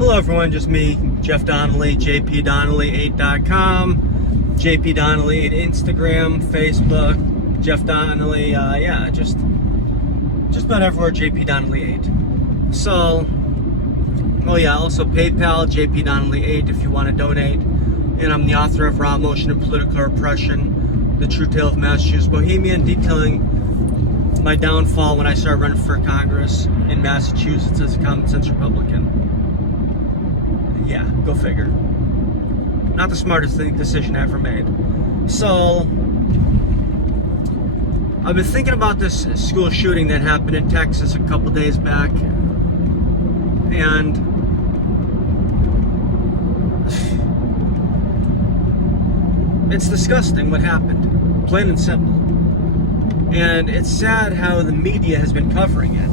Hello everyone, just me, Jeff Donnelly, jpdonnelly8.com, JP Donnelly 8 Instagram, Facebook, Jeff Donnelly, just about everywhere, JP Donnelly 8. So, also PayPal, JP Donnelly 8 if you want to donate. And I'm the author of Emotion and Political Repression, The True Tale of Massachusetts Bohemian, detailing my downfall when I started running for Congress in Massachusetts as a commonsense Republican. Yeah, go figure. Not the smartest decision I ever made. So, I've been thinking about this school shooting that happened in Texas a couple days back. And it's disgusting what happened, plain and simple. And it's sad how the media has been covering it.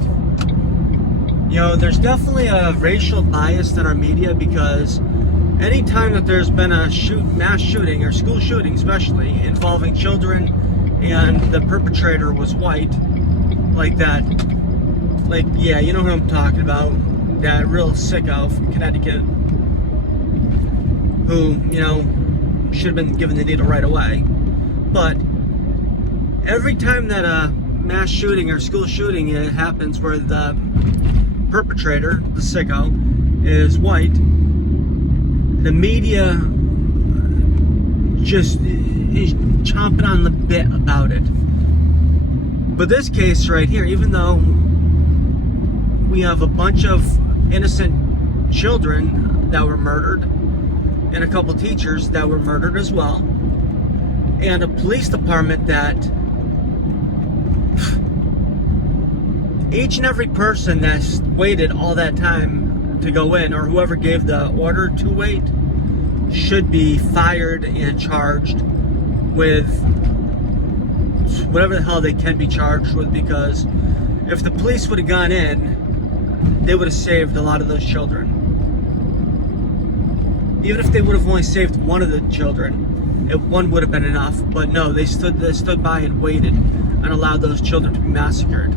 You know, there's definitely a racial bias in our media, because anytime that there's been a mass shooting, or school shooting especially, involving children, and the perpetrator was white, you know who I'm talking about, that real sicko from Connecticut, who, should have been given the needle right away. But every time that a mass shooting or school shooting happens where the perpetrator, the sicko, is white, the media just is chomping on the bit about it. But this case right here, even though we have a bunch of innocent children that were murdered, and a couple teachers that were murdered as well, and a police department that each and every person that's waited all that time to go in, or whoever gave the order to wait, should be fired and charged with whatever the hell they can be charged with, because if the police would have gone in, they would have saved a lot of those children. Even if they would have only saved one of the children, one would have been enough. But no, they stood by and waited and allowed those children to be massacred.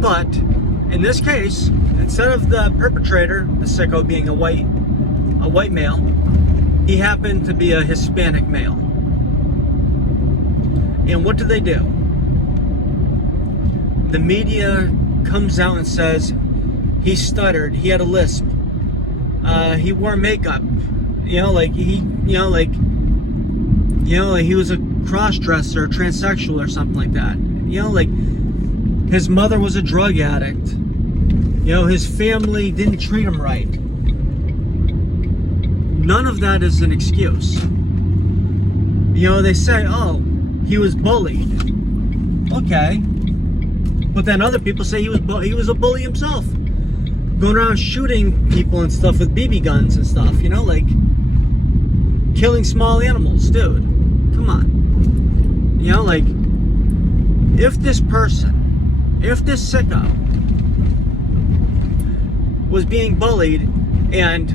But in this case, instead of the perpetrator, the sicko, being a white male, he happened to be a Hispanic male. And what do? The media comes out and says he stuttered, he had a lisp, he wore makeup, he was a cross-dresser, transsexual or something like that. His mother was a drug addict. His family didn't treat him right. None of that is an excuse. They say, oh, he was bullied. Okay. But then other people say he was a bully himself. Going around shooting people and stuff with BB guns and stuff, killing small animals, dude. Come on. If this sicko was being bullied and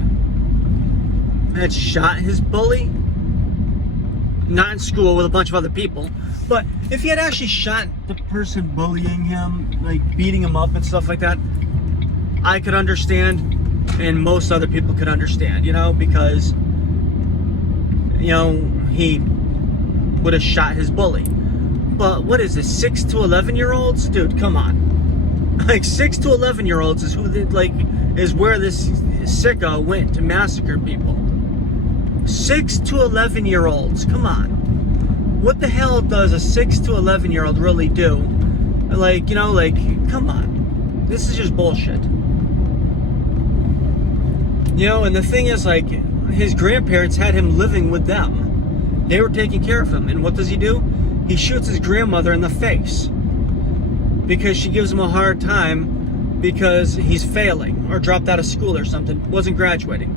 had shot his bully, not in school with a bunch of other people, but if he had actually shot the person bullying him, beating him up and stuff like that, I could understand, and most other people could understand, because, he would have shot his bully. But what is this, 6 to 11-year-olds? Dude, come on. 6 to 11-year-olds is is where this sicko went to massacre people. 6 to 11-year-olds, come on. What the hell does a 6 to 11-year-old really do? Come on. This is just bullshit. And the thing is, his grandparents had him living with them. They were taking care of him. And what does he do? He shoots his grandmother in the face because she gives him a hard time because he's failing or dropped out of school or something, wasn't graduating.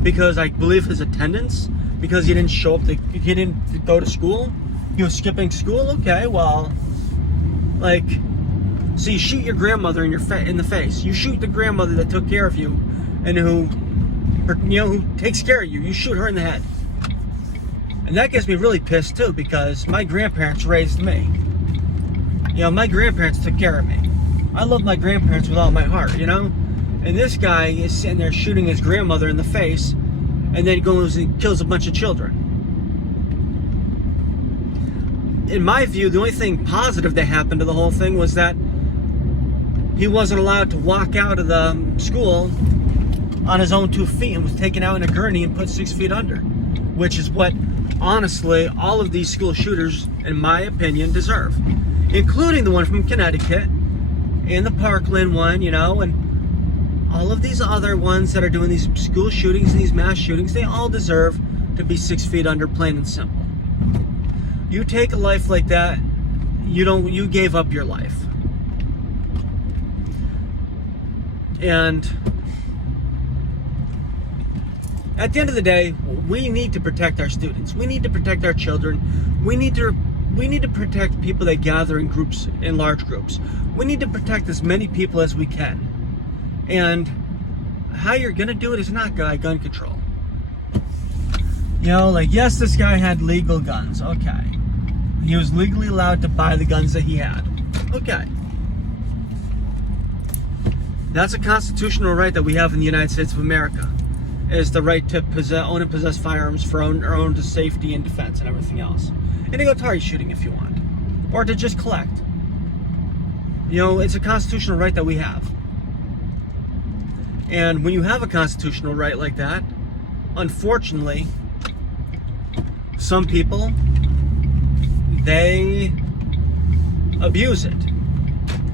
Because I believe his attendance, because he didn't show up, he didn't go to school, he was skipping school. Okay, well, so you shoot your grandmother in the face. You shoot the grandmother that took care of you and who takes care of you. You shoot her in the head. And that gets me really pissed too, because my grandparents raised me. My grandparents took care of me. I love my grandparents with all my heart, you know? And this guy is sitting there shooting his grandmother in the face, and then goes and kills a bunch of children. In my view, the only thing positive that happened to the whole thing was that he wasn't allowed to walk out of the school on his own 2 feet and was taken out in a gurney and put 6 feet under, which is what, honestly, all of these school shooters, in my opinion, deserve, including the one from Connecticut and the Parkland one, you know, and all of these other ones that are doing these school shootings and these mass shootings. They all deserve to be 6 feet under, plain and simple. You take a life like that, you gave up your life. And at the end of the day, we need to protect our students. We need to protect our children. We need to protect people that gather in groups, in large groups. We need to protect as many people as we can. And how you're gonna do it is not gun control. You know, like, yes, this guy had legal guns. Okay. He was legally allowed to buy the guns that he had. Okay. That's a constitutional right that we have in the United States of America, is the right to own and possess firearms for our own safety and defense and everything else. And to go target shooting if you want. Or to just collect. You know, it's a constitutional right that we have. And when you have a constitutional right like that, unfortunately, some people, they abuse it.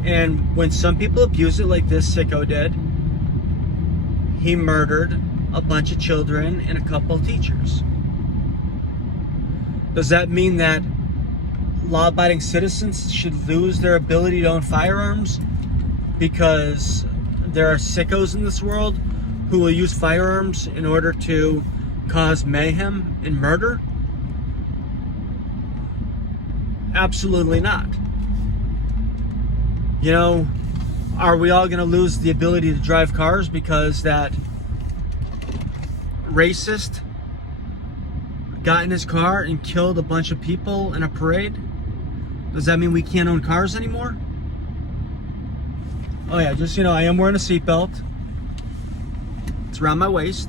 And when some people abuse it, like this sicko did, he murdered a bunch of children and a couple of teachers. Does that mean that law-abiding citizens should lose their ability to own firearms because there are sickos in this world who will use firearms in order to cause mayhem and murder? Absolutely not. You know, are we all going to lose the ability to drive cars because that racist got in his car and killed a bunch of people in a parade? Does that mean we can't own cars anymore? Oh yeah, just, you know, I am wearing a seatbelt. It's around my waist.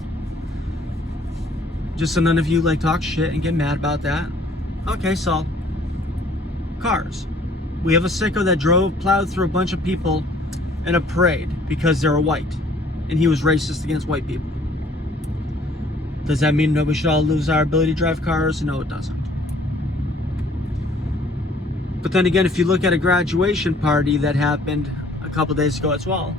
Just so none of you like talk shit and get mad about that. Okay, so cars. We have a sicko that plowed through a bunch of people in a parade because they were white, and he was racist against white people. Does that mean that we should all lose our ability to drive cars? No, it doesn't. But then again, if you look at a graduation party that happened a couple days ago as well,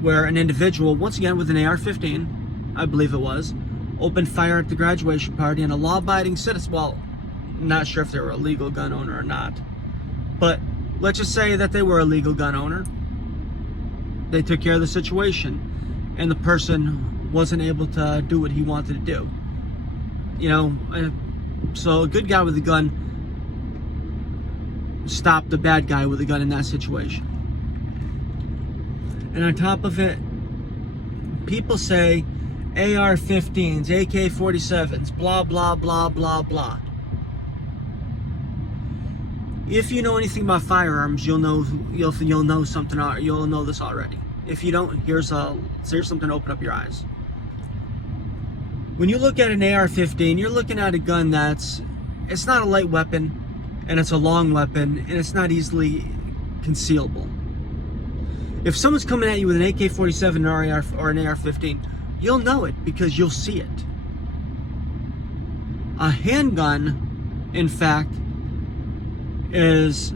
where an individual, once again with an AR-15, I believe it was, opened fire at the graduation party, and a law-abiding citizen, well, I'm not sure if they were a legal gun owner or not, but let's just say that they were a legal gun owner. They took care of the situation, and the person wasn't able to do what he wanted to do. You know, so a good guy with a gun stopped the bad guy with a gun in that situation. And on top of it, people say AR-15s, AK-47s, blah, blah, blah, blah, blah. If you know anything about firearms, you'll know something. You'll know this already. If you don't, here's something to open up your eyes. When you look at an AR-15, you're looking at a gun it's not a light weapon, and it's a long weapon, and it's not easily concealable. If someone's coming at you with an AK-47 or an AR-15, you'll know it because you'll see it. A handgun, in fact, is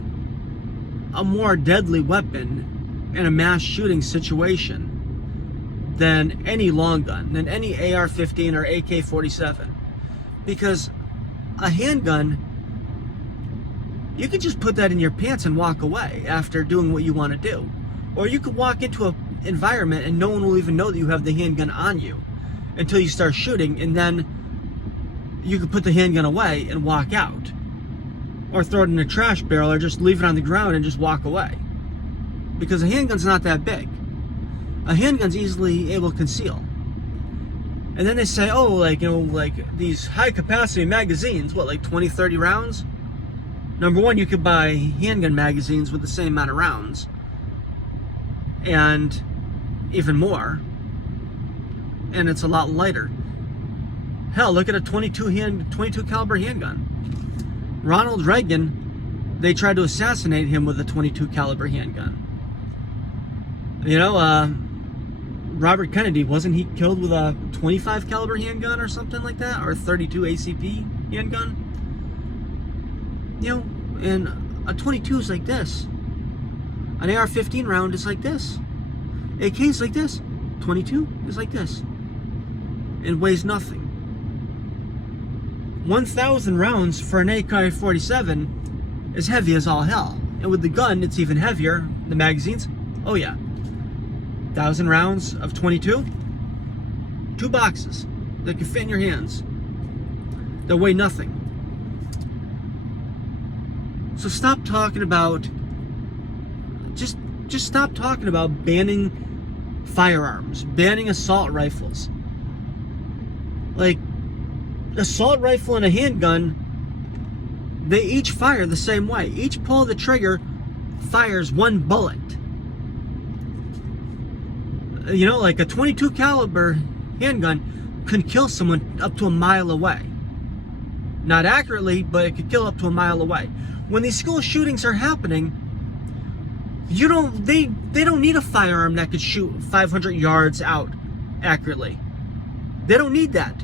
a more deadly weapon in a mass shooting situation than any long gun, than any AR-15 or AK-47. Because a handgun, you could just put that in your pants and walk away after doing what you want to do. Or you could walk into an environment and no one will even know that you have the handgun on you until you start shooting, and then you could put the handgun away and walk out. Or throw it in a trash barrel, or just leave it on the ground and just walk away. Because a handgun's not that big. A handgun's easily able to conceal. And then they say, oh, like these high capacity magazines, what, like 20, 30 rounds? Number one, you could buy handgun magazines with the same amount of rounds. and even more, and it's a lot lighter. Hell, look at a 22 caliber handgun. Ronald Reagan, they tried to assassinate him with a 22 caliber handgun. You know, Robert Kennedy, wasn't he killed with a 25 caliber handgun or something like that, or 32 ACP handgun? You know, and a 22 is like this. An AR-15 round is like this. AK is like this. 22 is like this. It weighs nothing. 1,000 rounds for an AK-47 is heavy as all hell. And with the gun, it's even heavier. The magazines, oh yeah. 1,000 rounds of 22. 2 boxes that can fit in your hands. That weigh nothing. So stop talking about, just stop talking about banning firearms, banning assault rifles. Like, assault rifle and a handgun, they each fire the same way. Each pull of the trigger fires 1 bullet. You know, like a 22 caliber handgun can kill someone up to a mile away. Not accurately, but it could kill up to a mile away. When these school shootings are happening, they don't need a firearm that could shoot 500 yards out accurately. They don't need that.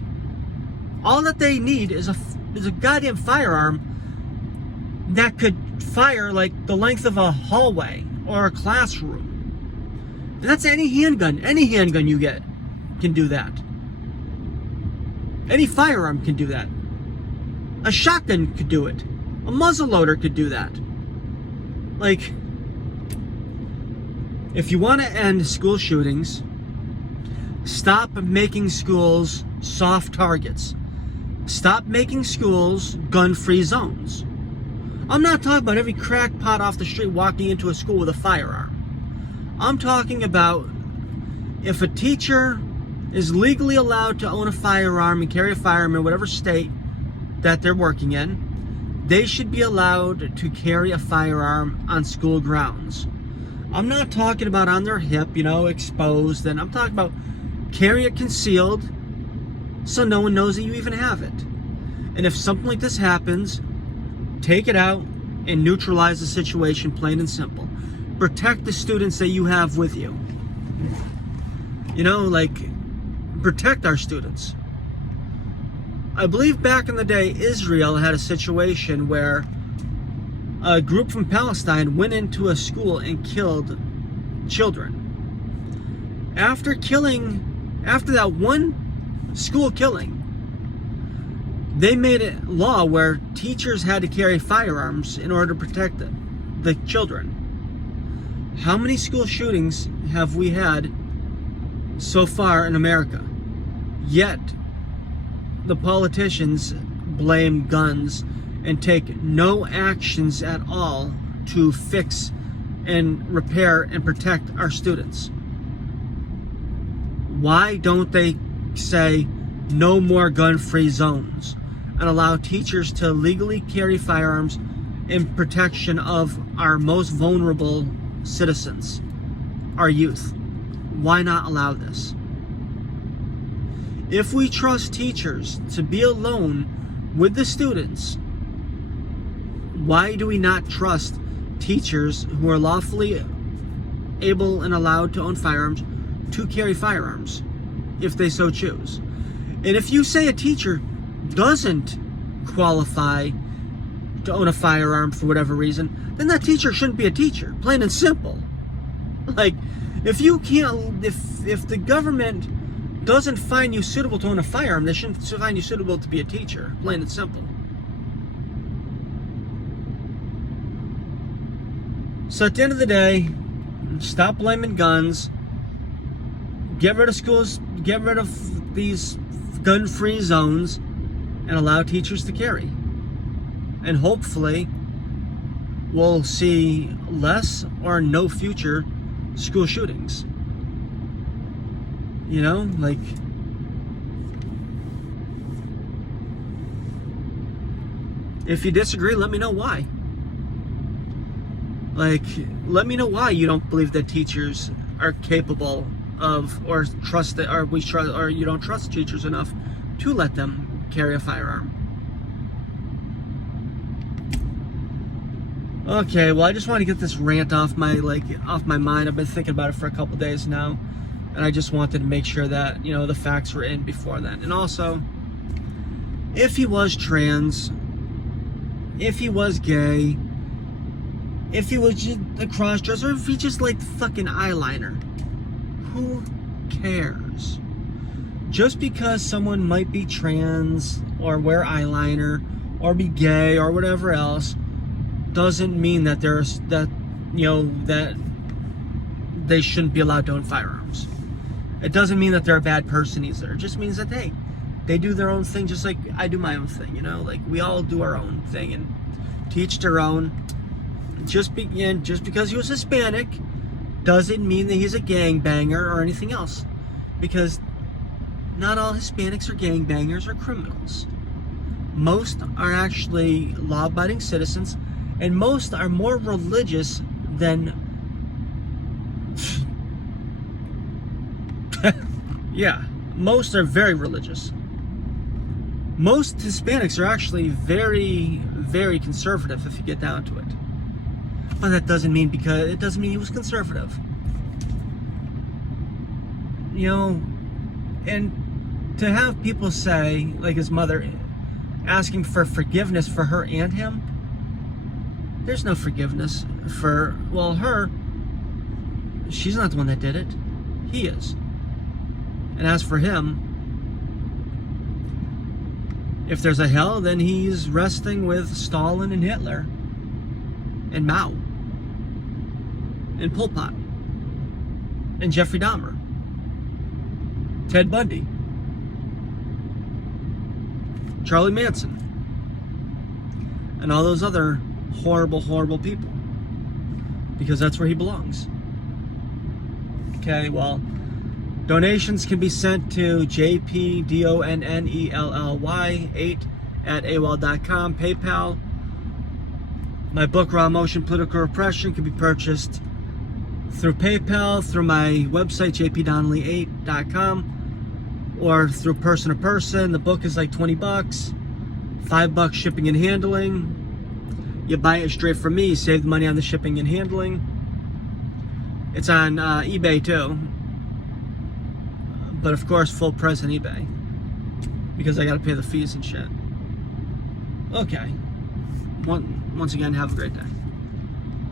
All that they need is a goddamn firearm that could fire like the length of a hallway or a classroom. And that's any handgun. Any handgun you get can do that. Any firearm can do that. A shotgun could do it. A muzzleloader could do that. Like, if you want to end school shootings, stop making schools soft targets. Stop making schools gun-free zones. I'm not talking about every crackpot off the street walking into a school with a firearm. I'm talking about if a teacher is legally allowed to own a firearm and carry a firearm in whatever state that they're working in, they should be allowed to carry a firearm on school grounds. I'm not talking about on their hip, you know, exposed, and I'm talking about carry it concealed so no one knows that you even have it. And if something like this happens, take it out and neutralize the situation, plain and simple. Protect the students that you have with you. You know, like, protect our students. I believe back in the day, Israel had a situation where a group from Palestine went into a school and killed children. After that one school killing, they made it law where teachers had to carry firearms in order to protect the children. How many school shootings have we had so far in America? Yet, the politicians blame guns and take no actions at all to fix and repair and protect our students. Why don't they say no more gun-free zones and allow teachers to legally carry firearms in protection of our most vulnerable citizens, our youth? Why not allow this? If we trust teachers to be alone with the students, why do we not trust teachers who are lawfully able and allowed to own firearms to carry firearms if they so choose? And if you say a teacher doesn't qualify to own a firearm for whatever reason, then that teacher shouldn't be a teacher, plain and simple. Like, if you can't, if the government doesn't find you suitable to own a firearm, they shouldn't find you suitable to be a teacher, plain and simple. So at the end of the day, stop blaming guns, get rid of schools, get rid of these gun-free zones, and allow teachers to carry. And hopefully, we'll see less or no future school shootings. You know, like, if you disagree, let me know why. Like, let me know why you don't believe that teachers are capable of, or trust that, or we trust, or you don't trust teachers enough to let them carry a firearm. Okay, well, I just want to get this rant off my mind. I've been thinking about it for a couple days now, and I just wanted to make sure that, you know, the facts were in before then. And also, if he was trans, if he was gay, if he was just a cross-dresser, or if he just liked fucking eyeliner, who cares? Just because someone might be trans or wear eyeliner or be gay or whatever else doesn't mean that that they shouldn't be allowed to own firearms. It doesn't mean that they're a bad person either. It just means that they do their own thing, just like I do my own thing. You know, like we all do our own thing, and to each their own. Just because he was Hispanic doesn't mean that he's a gangbanger or anything else, because not all Hispanics are gangbangers or criminals. Most are actually law-abiding citizens, and most are more religious than yeah, most are very religious. Most Hispanics are actually very, very conservative if you get down to it. But that doesn't mean he was conservative. You know, and to have people say, like his mother, asking for forgiveness for her and him, there's no forgiveness for, well, her. She's not the one that did it. He is. And as for him, if there's a hell, then he's resting with Stalin and Hitler and Mao and Pol Pot and Jeffrey Dahmer, Ted Bundy, Charlie Manson, and all those other horrible, horrible people, because that's where he belongs. Okay, well, donations can be sent to jpdonnelly8@aol.com, PayPal. My book, Raw Emotion and Political Repression, can be purchased through PayPal, through my website, jpdonnelly8.com, or through person to person. The book is like $20, $5 shipping and handling. You buy it straight from me, you save the money on the shipping and handling. It's on eBay too, but of course full price on eBay, because I gotta pay the fees and shit. Okay, once again, have a great day.